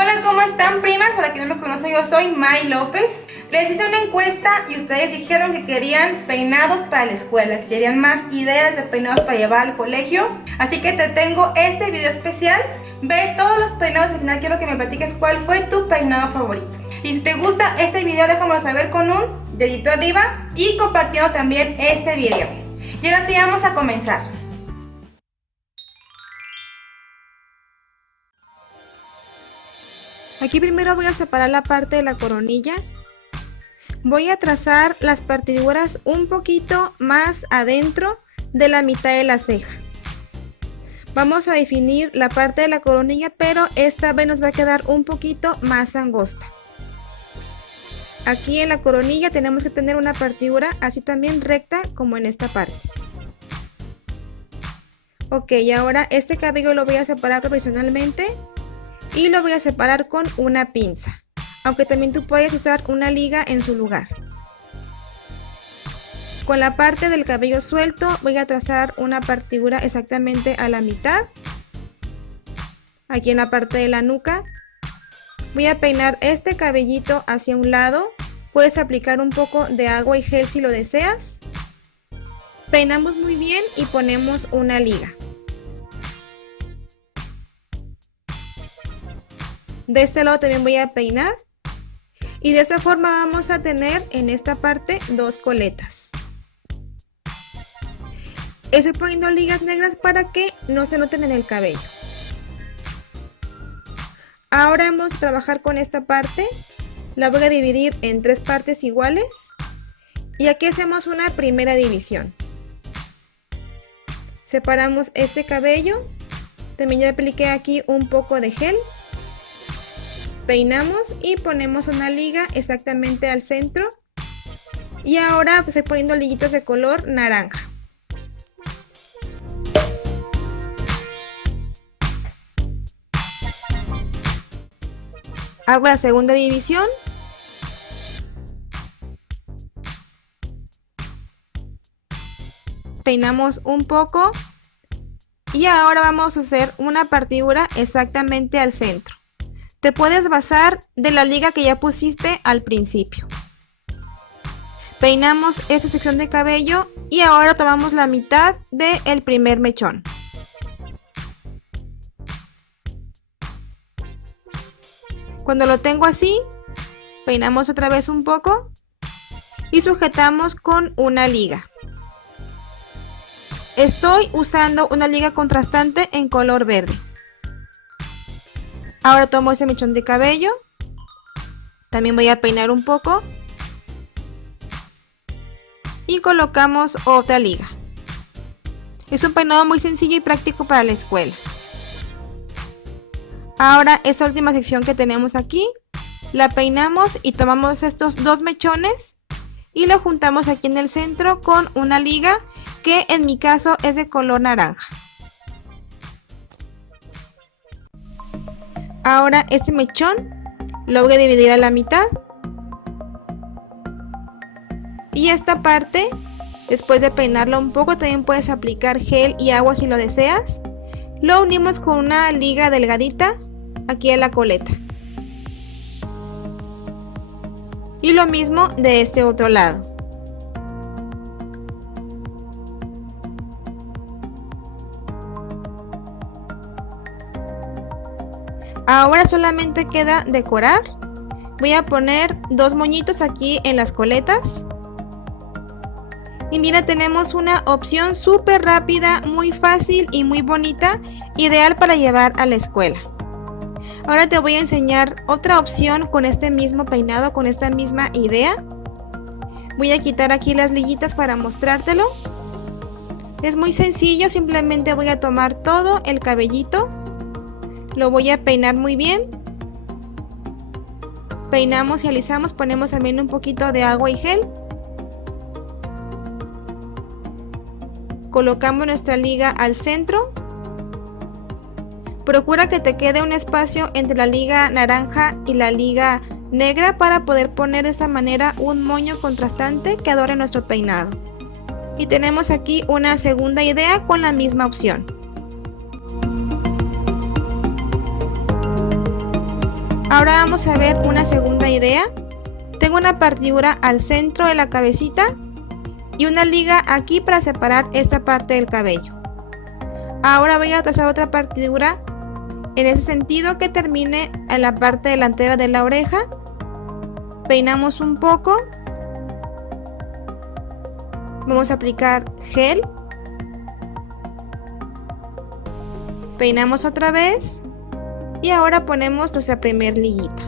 Hola, ¿cómo están, primas? Para quien no me conoce, yo soy May López. Les hice una encuesta y ustedes dijeron que querían peinados para la escuela, que querían más ideas de peinados para llevar al colegio. Así que te tengo este video especial. Ve todos los peinados, al final quiero que me platiques cuál fue tu peinado favorito. Y si te gusta este video, déjamelo saber con un dedito arriba y compartiendo también este video. Y ahora sí, vamos a comenzar. Aquí primero voy a separar la parte de la coronilla. Voy a trazar las partiduras un poquito más adentro de la mitad de la ceja. Vamos a definir la parte de la coronilla, pero esta vez nos va a quedar un poquito más angosta. Aquí en la coronilla tenemos que tener una partidura así también recta como en esta parte. Ok, y ahora este cabello lo voy a separar proporcionalmente. Y lo voy a separar con una pinza, aunque también tú puedes usar una liga en su lugar. Con la parte del cabello suelto voy a trazar una partidura exactamente a la mitad. Aquí en la parte de la nuca voy a peinar este cabellito hacia un lado. Puedes aplicar un poco de agua y gel si lo deseas. Peinamos muy bien y ponemos una liga. De este lado también voy a peinar y de esta forma vamos a tener en esta parte dos coletas. Estoy poniendo ligas negras para que no se noten en el cabello. Ahora vamos a trabajar con esta parte. La voy a dividir en tres partes iguales y aquí hacemos una primera división. Separamos este cabello. También ya apliqué aquí un poco de gel. Peinamos y ponemos una liga exactamente al centro. Y ahora estoy poniendo liguitas de color naranja. Hago la segunda división. Peinamos un poco. Y ahora vamos a hacer una partidura exactamente al centro. Te puedes basar de la liga que ya pusiste al principio. Peinamos esta sección de cabello y ahora tomamos la mitad del primer mechón. Cuando lo tengo así, peinamos otra vez un poco y sujetamos con una liga. Estoy usando una liga contrastante en color verde. Ahora tomo ese mechón de cabello, también voy a peinar un poco y colocamos otra liga. Es un peinado muy sencillo y práctico para la escuela. Ahora esta última sección que tenemos aquí, la peinamos y tomamos estos dos mechones y lo juntamos aquí en el centro con una liga que en mi caso es de color naranja. Ahora este mechón lo voy a dividir a la mitad y esta parte, después de peinarlo un poco, también puedes aplicar gel y agua si lo deseas. Lo unimos con una liga delgadita aquí en la coleta y lo mismo de este otro lado. Ahora solamente queda decorar. Voy a poner dos moñitos aquí en las coletas. Y mira, tenemos una opción súper rápida, muy fácil y muy bonita, ideal para llevar a la escuela. Ahora te voy a enseñar otra opción con este mismo peinado, con esta misma idea. Voy a quitar aquí las liguitas para mostrártelo. Es muy sencillo, simplemente voy a tomar todo el cabellito. Lo voy a peinar muy bien. Peinamos y alisamos, ponemos también un poquito de agua y gel. Colocamos nuestra liga al centro. Procura que te quede un espacio entre la liga naranja y la liga negra para poder poner de esta manera un moño contrastante que adorne nuestro peinado. Y tenemos aquí una segunda idea con la misma opción. Ahora vamos a ver una segunda idea. Tengo una partidura al centro de la cabecita y una liga aquí para separar esta parte del cabello. Ahora voy a trazar otra partidura en ese sentido que termine en la parte delantera de la oreja. Peinamos un poco. Vamos a aplicar gel. Peinamos otra vez. Y ahora ponemos nuestra primer liguita.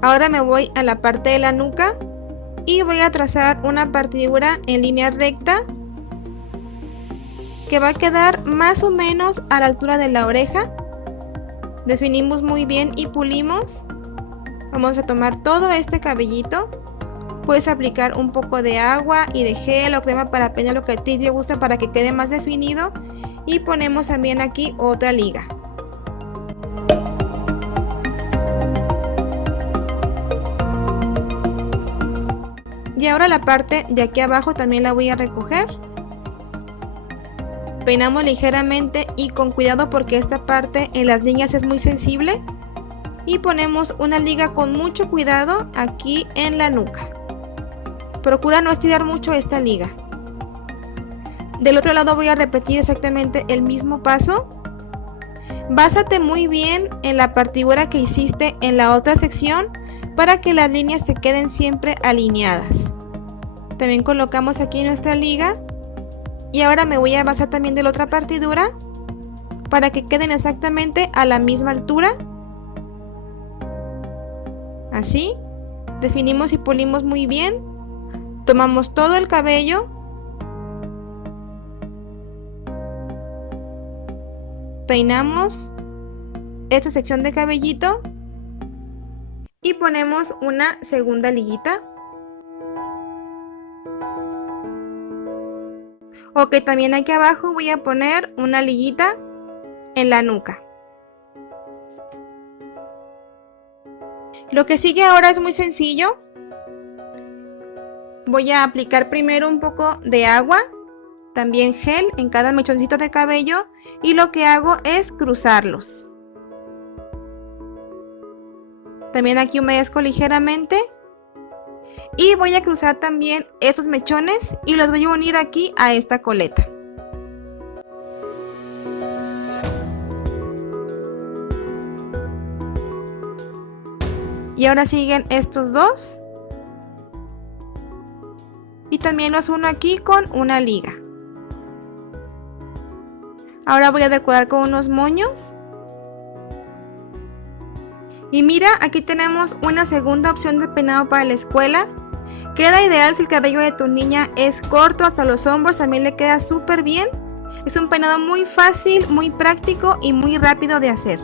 Ahora me voy a la parte de la nuca y voy a trazar una partidura en línea recta que va a quedar más o menos a la altura de la oreja. Definimos muy bien y pulimos. Vamos a tomar todo este cabellito. Puedes aplicar un poco de agua y de gel o crema para peinar, lo que a ti te gusta para que quede más definido. Y ponemos también aquí otra liga. Y ahora la parte de aquí abajo también la voy a recoger. Peinamos ligeramente y con cuidado porque esta parte en las líneas es muy sensible. Y ponemos una liga con mucho cuidado aquí en la nuca. Procura no estirar mucho esta liga. Del otro lado voy a repetir exactamente el mismo paso. Básate muy bien en la partidura que hiciste en la otra sección para que las líneas te queden siempre alineadas. También colocamos aquí nuestra liga. Y ahora me voy a basar también de la otra partidura para que queden exactamente a la misma altura. Así. Definimos y pulimos muy bien. Tomamos todo el cabello. Peinamos esta sección de cabellito. Y ponemos una segunda liguita. Ok, también aquí abajo voy a poner una liguita en la nuca. Lo que sigue ahora es muy sencillo. Voy a aplicar primero un poco de agua, también gel en cada mechoncito de cabello y lo que hago es cruzarlos. También aquí humedezco ligeramente y voy a cruzar también estos mechones y los voy a unir aquí a esta coleta. Y ahora siguen estos dos. Y también los uno aquí con una liga. Ahora voy a decorar con unos moños. Y mira, aquí tenemos una segunda opción de peinado para la escuela. Queda ideal si el cabello de tu niña es corto hasta los hombros, también le queda súper bien. Es un peinado muy fácil, muy práctico y muy rápido de hacer.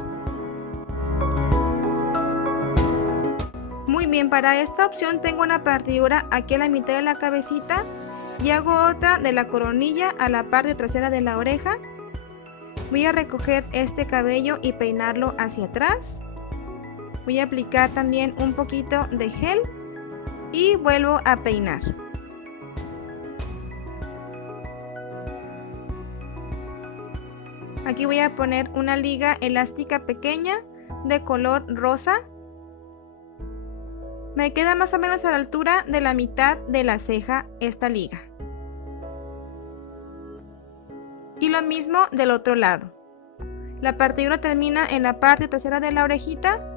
Muy bien, para esta opción tengo una partidura aquí a la mitad de la cabecita y hago otra de la coronilla a la parte trasera de la oreja. Voy a recoger este cabello y peinarlo hacia atrás. Voy a aplicar también un poquito de gel y vuelvo a peinar. Aquí voy a poner una liga elástica pequeña de color rosa. Me queda más o menos a la altura de la mitad de la ceja esta liga. Y lo mismo del otro lado. La partidura termina en la parte trasera de la orejita.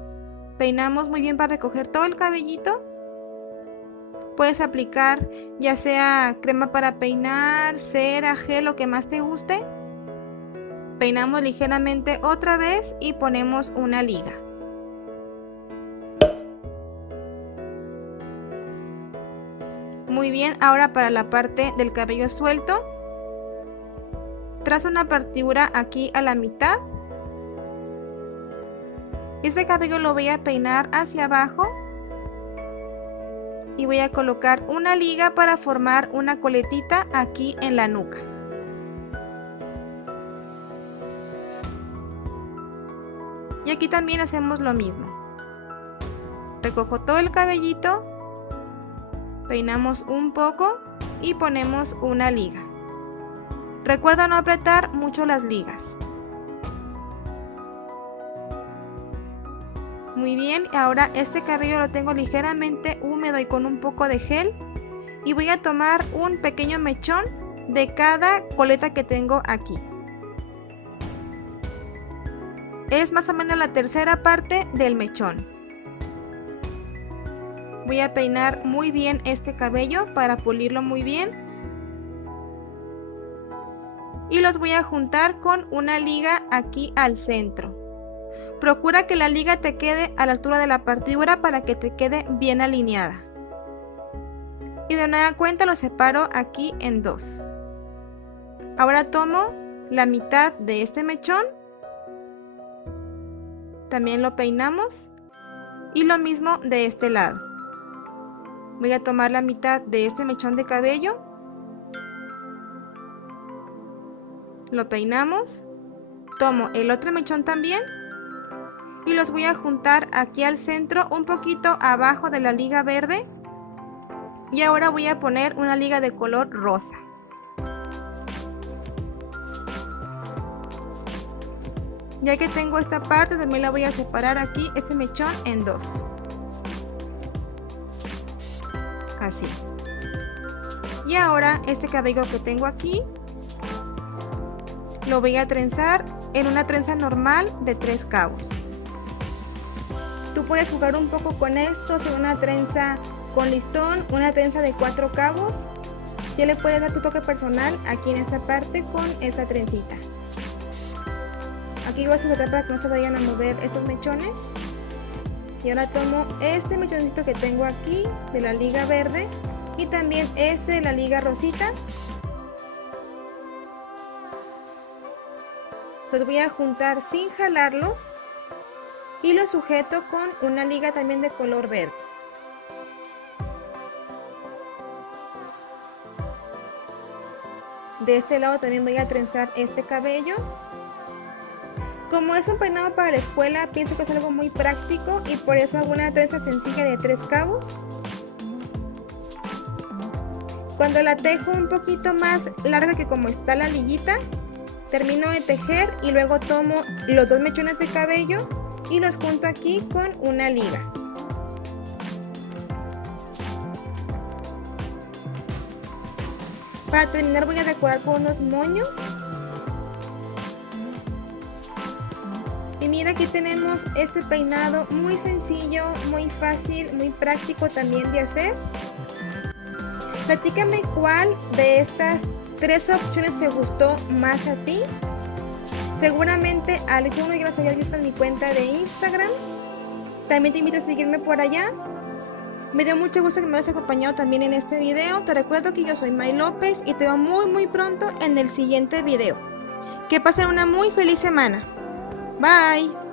Peinamos muy bien para recoger todo el cabellito. Puedes aplicar ya sea crema para peinar, cera, gel, lo que más te guste. Peinamos ligeramente otra vez y ponemos una liga. Muy bien, ahora para la parte del cabello suelto, trazo una partidura aquí a la mitad. Este cabello lo voy a peinar hacia abajo y voy a colocar una liga para formar una coletita aquí en la nuca. Y aquí también hacemos lo mismo. Recojo todo el cabellito, peinamos un poco y ponemos una liga. Recuerda no apretar mucho las ligas. Muy bien, ahora este cabello lo tengo ligeramente húmedo y con un poco de gel. Y voy a tomar un pequeño mechón de cada coleta que tengo aquí. Es más o menos la tercera parte del mechón. Voy a peinar muy bien este cabello para pulirlo muy bien. Y los voy a juntar con una liga aquí al centro. Procura que la liga te quede a la altura de la partidura para que te quede bien alineada. Y de nueva cuenta lo separo aquí en dos. Ahora tomo la mitad de este mechón. También lo peinamos. Y lo mismo de este lado. Voy a tomar la mitad de este mechón de cabello. Lo peinamos. Tomo el otro mechón también. Y los voy a juntar aquí al centro, un poquito abajo de la liga verde. Y ahora voy a poner una liga de color rosa. Ya que tengo esta parte, también la voy a separar aquí, este mechón, en dos. Así. Y ahora este cabello que tengo aquí, lo voy a trenzar en una trenza normal de 3 cabos. Tú puedes jugar un poco con esto, si una trenza con listón, una trenza de 4 cabos. Ya le puedes dar tu toque personal aquí en esta parte con esta trencita. Aquí voy a sujetar para que no se vayan a mover estos mechones. Y ahora tomo este mechoncito que tengo aquí de la liga verde y también este de la liga rosita. Los voy a juntar sin jalarlos y los sujeto con una liga también de color verde. De este lado también voy a trenzar este cabello. Como es un peinado para la escuela, pienso que es algo muy práctico y por eso hago una trenza sencilla de 3 cabos. Cuando la tejo un poquito más larga que como está la liguita, termino de tejer y luego tomo los 2 mechones de cabello y los junto aquí con una liga. Para terminar voy a decorar con unos moños. Y mira, aquí tenemos este peinado muy sencillo, muy fácil, muy práctico también de hacer. Platícame cuál de estas 3 opciones te gustó más a ti. Seguramente alguno ya los habías visto en mi cuenta de Instagram. También te invito a seguirme por allá. Me dio mucho gusto que me hayas acompañado también en este video. Te recuerdo que yo soy May López y te veo muy pronto en el siguiente video. Que pasen una muy feliz semana. Bye.